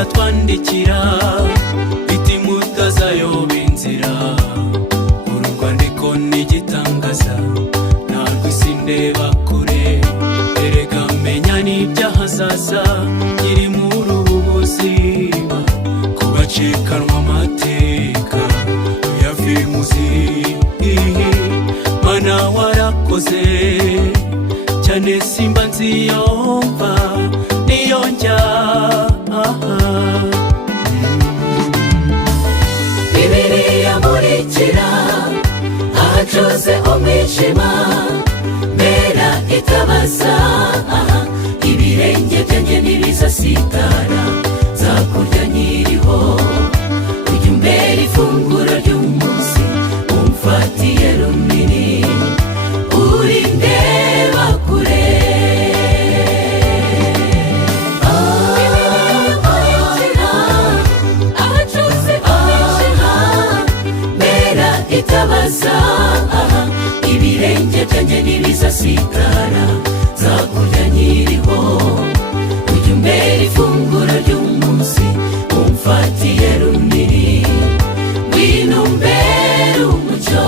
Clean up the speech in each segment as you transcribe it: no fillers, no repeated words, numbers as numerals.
riratwandikira biti mutazayoba inzira. Uru rwandiko ni igitangaza ntabwo isi ndeba kure, erega menya n'ibyahazaza nkiri muri ubu buzima. Kubacikanwa amateka tuyavimuzi, Mana warakoze cyane simba nziyomva niyo njya. Bibiliya murikira ahacuze umwijima, mbera itabaza ibirenge byanjye ntibizasitara. Nzakurya nkiriho, ujya umbera ifunguro ry'umunsi, umfatiye runini uri ndeba kure. Itabaza ibirenge byanjye ntibizasitara. Nzakurya nkiriho, ujya umbera ifunguro ry'umunsi, umfatiye runini ngwino umbere umucyo.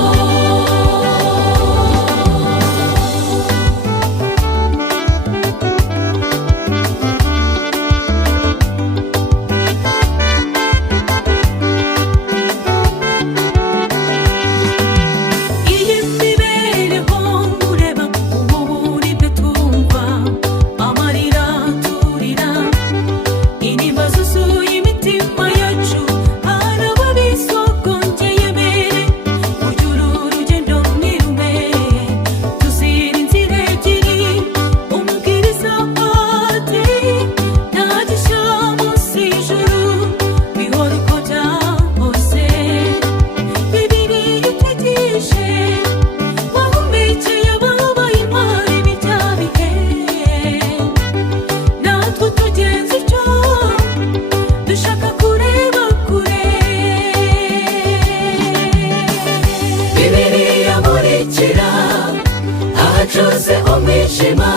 Ahacuze umwijima,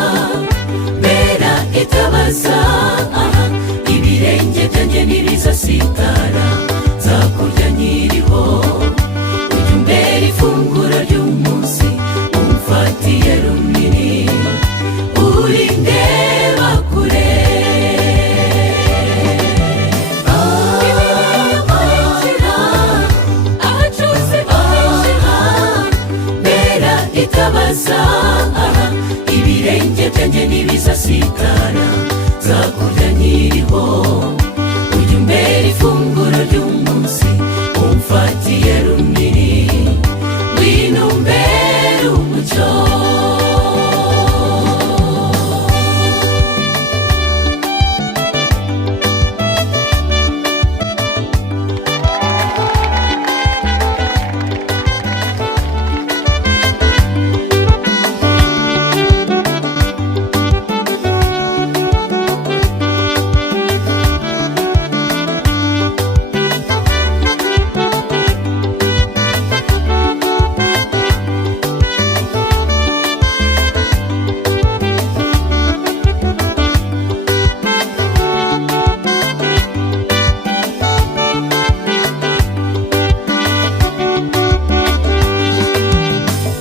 mbera itabaza ibirenge byanjye ntibizasitara. Nzakurya nkiriho, ujya umbera ifunguro ry'umunsi, umfatiye runini uri ndeba kure. Ahacuze umwijima, mbera itabaza ibirenge byanjye ntibizasitara. Nzakurya nkiriho, ujya umbera ifunguro ry'umunsi, umfatiye runini ngwino umbere umucyo.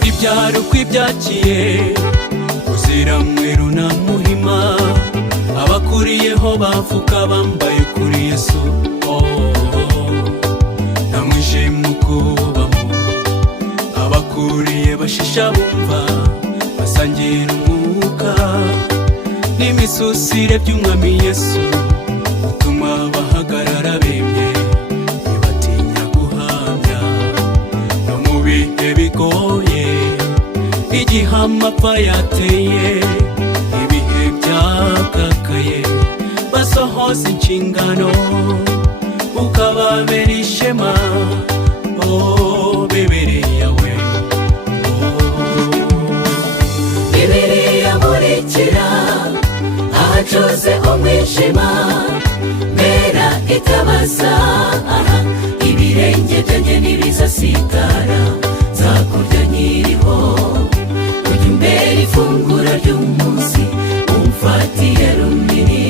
Ibyaro kwibyakiye uzira mweru na muhima, abakuriyeho bavuka bambaye kuri Yesu. Nta mwijima ukubamo, abakuriye bashisha bumva basangira umwuka n'imisusire by'umwami Yesu, utuma bahagarara bemye ntibatinya guhamya. No mu bihe bigoye, igihe amapfa yateye, ibihe byakakaye, basohoza inshingano ukababera ishema. Bibiliya we, Bibiliya murikira ahacuze umwijima, mbera itabaza ibirenge byanjye ntibizasitara. Nzakurya nkiriho, ujya umbera ifunguro ry'umunsi, umfatiye runini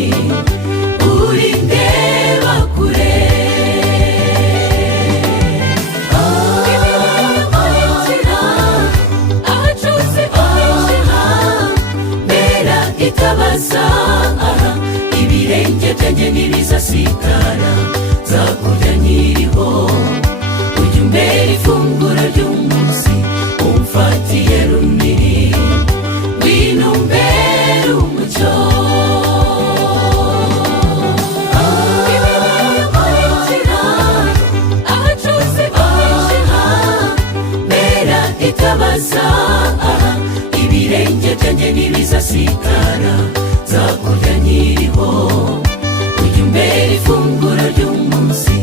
uri ndeba neza, ibirenge byanjye ntibizasitara, nzakurya nkiriho. Ujya umbera ifunguro ry'umunsi,